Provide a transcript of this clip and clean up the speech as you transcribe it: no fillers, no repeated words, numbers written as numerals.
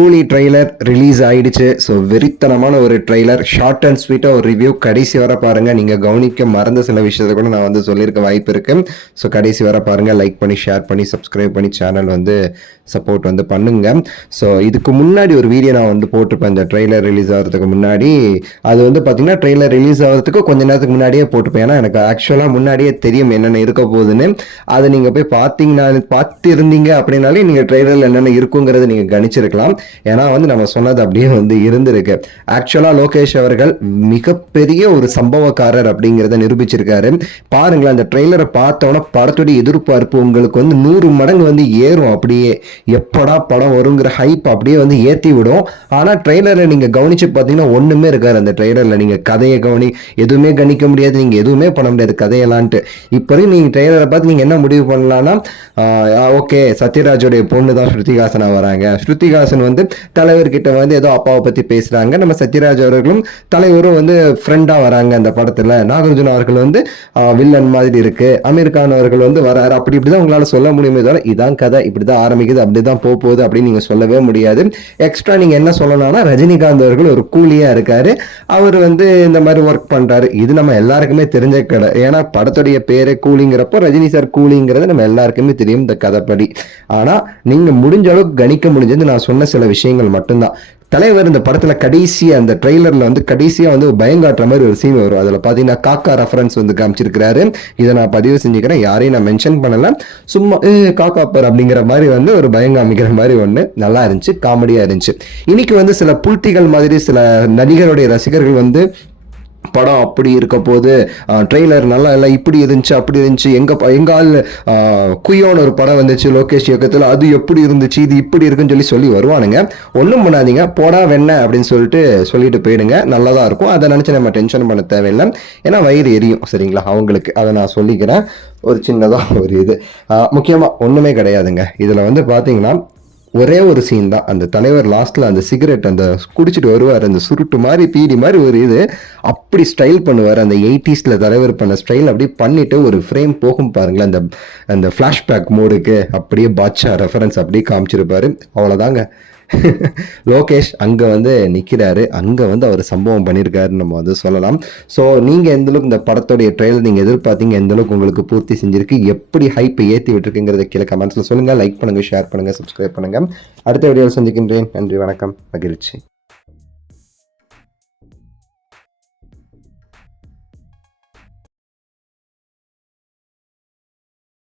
கூலி trailer release ஆயிடுச்சு. So வெறித்தனமான ஒரு ட்ரெய்லர், ஷார்ட் அண்ட் ஸ்வீட்டாக ஒரு ரிவ்யூ. கடைசி வர பாருங்கள். நீங்கள் கவனிக்க மறந்த சில விஷயத்தை கூட நான் வந்து சொல்லியிருக்க வாய்ப்பு இருக்குது. ஸோ கடைசி வர பாருங்கள். லைக் பண்ணி, ஷேர் பண்ணி, சப்ஸ்கிரைப் பண்ணி சேனல் வந்து சப்போர்ட் வந்து பண்ணுங்க. ஸோ இதுக்கு முன்னாடி ஒரு வீடியோ நான் வந்து போட்டிருப்பேன் இந்த ட்ரெய்லர் ரிலீஸ் ஆகிறதுக்கு முன்னாடி. அது வந்து பார்த்தீங்கன்னா ட்ரெய்லர் ரிலீஸ் ஆகிறதுக்கு கொஞ்ச நேரத்துக்கு முன்னாடியே போட்டிருப்பேன். ஏன்னா எனக்கு ஆக்சுவலாக முன்னாடியே தெரியும் என்னென்ன இருக்க போகுதுன்னு. அதை நீங்கள் போய் பார்த்து இருந்தீங்க அப்படின்னாலே நீங்கள் ட்ரெய்லரில் என்னென்ன இருக்குங்கிறத நீங்கள் கணிச்சிருக்கலாம். ஏன்னா வந்து நம்ம சொன்னது அப்படியே வந்து இருந்திருக்கு. ஆக்சுவலா லோகேஷ் அவர்கள் மிகப்பெரிய ஒரு சம்பவக்காரர் அப்படிங்கிறத நிரூபிச்சிருக்காரு. பாருங்களேன், அந்த ட்ரெய்லரை பார்த்தோன்னா படத்துடைய எதிர்பார்ப்பு உங்களுக்கு வந்து 100 மடங்கு வந்து ஏறும். அப்படியே எப்படா படம் வருங்கிற ஹைப் அப்படியே வந்து ஏற்றி விடும். ஆனால் ட்ரெய்லரை நீங்கள் கவனிச்சு பார்த்தீங்கன்னா ஒன்றுமே இருக்காரு அந்த ட்ரெய்லரில். நீங்கள் கதையை எதுவுமே கணிக்க முடியாது, நீங்கள் எதுவுமே பண்ண முடியாது கதையெல்லான்ட்டு. இப்போ நீங்கள் ட்ரெய்லரை பார்த்து நீங்கள் என்ன முடிவு பண்ணலான்னா, ஓகே சத்யராஜோடைய பொண்ணு தான் ஸ்ருதிஹாசனா வராங்க, ஸ்ருதிஹாசன் வந்து தலைவர்கிட்ட வந்து ஏதோ அப்பாவை பத்தி பேசுறாங்க, நம்ம சத்யராஜ் அவர்களும் தலைவரும் வந்து ஃப்ரெண்டா வராங்க அந்த படத்துல, நாகார்ஜுன அவர்கள் வந்து வில்லன் மாதிரி இருக்கு, அமீர் கான் அவர்கள் வந்து வராரு, அப்படி இப்படிதான் உங்களால சொல்ல முடியுமே தவிர இதான் கதை இப்படிதான் ஆரம்பிக்குது அப்படிதான் போகுது அப்படின்னு நீங்க சொல்லவே முடியாது. எக்ஸ்ட்ரா நீங்க என்ன சொல்லணும்னா ரஜினிகாந்த் அவர்கள் ஒரு கூலியா இருக்காரு, அவர் வந்து இந்த மாதிரி ஒர்க் பண்றாரு. இது நம்ம எல்லாருக்குமே தெரிஞ்ச கதை. ஏன்னா படத்துடைய பேரே கூலிங்கிறப்போ ரஜினி சார் கூலிங்கிறது நம்ம எல்லாருக்குமே தெரியும் இந்த கதைப்படி. ஆனா நீங்க முடிஞ்ச அளவுக்கு கணிக்க முடிஞ்சது நான் சொன்ன சில விஷயங்கள் மட்டும்தான். தலைவர் இந்த படத்துல கடைசியா அந்த ட்ரெய்லர்ல வந்து கடைசியா வந்து பயங்காட்டுற மாதிரி ஒரு சீன் வரும். அதுல பாத்தீங்கன்னா காக்கா ரெஃபரன்ஸ் வந்து காமிச்சிருக்கிறாரு. இதை நான் பதிவு செஞ்சுக்கிறேன், யாரையும் நான் மென்ஷன் பண்ணல. சும்மா காக்கா பேர் அப்படிங்கிற மாதிரி வந்து ஒரு பயங்காமிக்கிற மாதிரி ஒண்ணு நல்லா இருந்துச்சு, காமெடியா இருந்துச்சு. இன்னைக்கு வந்து சில புல்திகள் மாதிரி சில நடிகருடைய ரசிகர்கள் வந்து படம் அப்படி இருக்க போது, ட்ரெய்லர் நல்லா இல்லை, இப்படி இருந்துச்சு அப்படி இருந்துச்சு, எங்க ஆள் குயோன்னு ஒரு படம் வந்துச்சு லோகேஷ் இயக்கத்தில், அது எப்படி இருந்துச்சு இது இப்படி இருக்குன்னு சொல்லி வருவானுங்க. ஒன்றும் பண்ணாதீங்க, போடா வெண்ண அப்படின்னு சொல்லிட்டு போயிடுங்க, நல்லதா இருக்கும். அதை நினைச்சு நம்ம டென்ஷன் பண்ண தேவையில்லை. ஏன்னா வயிறு எரியும் சரிங்களா அவங்களுக்கு. அதை நான் சொல்லிக்கிறேன். ஒரு சின்னதாக ஒரு இது முக்கியமாக ஒன்றுமே கிடையாதுங்க. இதில் வந்து பார்த்தீங்கன்னா ஒரே ஒரு சீன் தான். அந்த தலைவர் லாஸ்ட்ல அந்த சிகரெட் அந்த குடிச்சிட்டு வருவார், அந்த சுருட்டு மாதிரி பீடி மாதிரி ஒரு இது அப்படி ஸ்டைல் பண்ணுவார். அந்த 80s தலைவர் பண்ண ஸ்டைல் அப்படியே பண்ணிட்டு ஒரு ஃப்ரேம் போகும் பாருங்களேன், அந்த ஃபிளாஷ்பேக் மோடுக்கு அப்படியே பாட்ஷா ரெஃபரன்ஸ் அப்படியே காமிச்சிருப்பாரு. அவ்வளோதாங்க. லோகேஷ் அங்கே வந்து நிற்கிறாரு, அங்கே வந்து அவர் சம்பவம் பண்ணியிருக்காருன்னு நம்ம வந்து சொல்லலாம். ஸோ நீங்கள் எந்த அளவுக்கு இந்த படத்தோடைய ட்ரெயிலர் நீங்கள் எதிர்பார்த்தீங்க, எந்த அளவுக்கு உங்களுக்கு பூர்த்தி செஞ்சிருக்கு, எப்படி ஹைப்பை ஏற்றி விட்டுருக்குங்கிறத கீழே கமெண்ட்ஸில் சொல்லுங்கள். லைக் பண்ணுங்கள், ஷேர் பண்ணுங்கள், சப்ஸ்கிரைப் பண்ணுங்கள். அடுத்த வீடியோவில் சந்திக்கின்றேன். நன்றி, வணக்கம், மகிழ்ச்சி.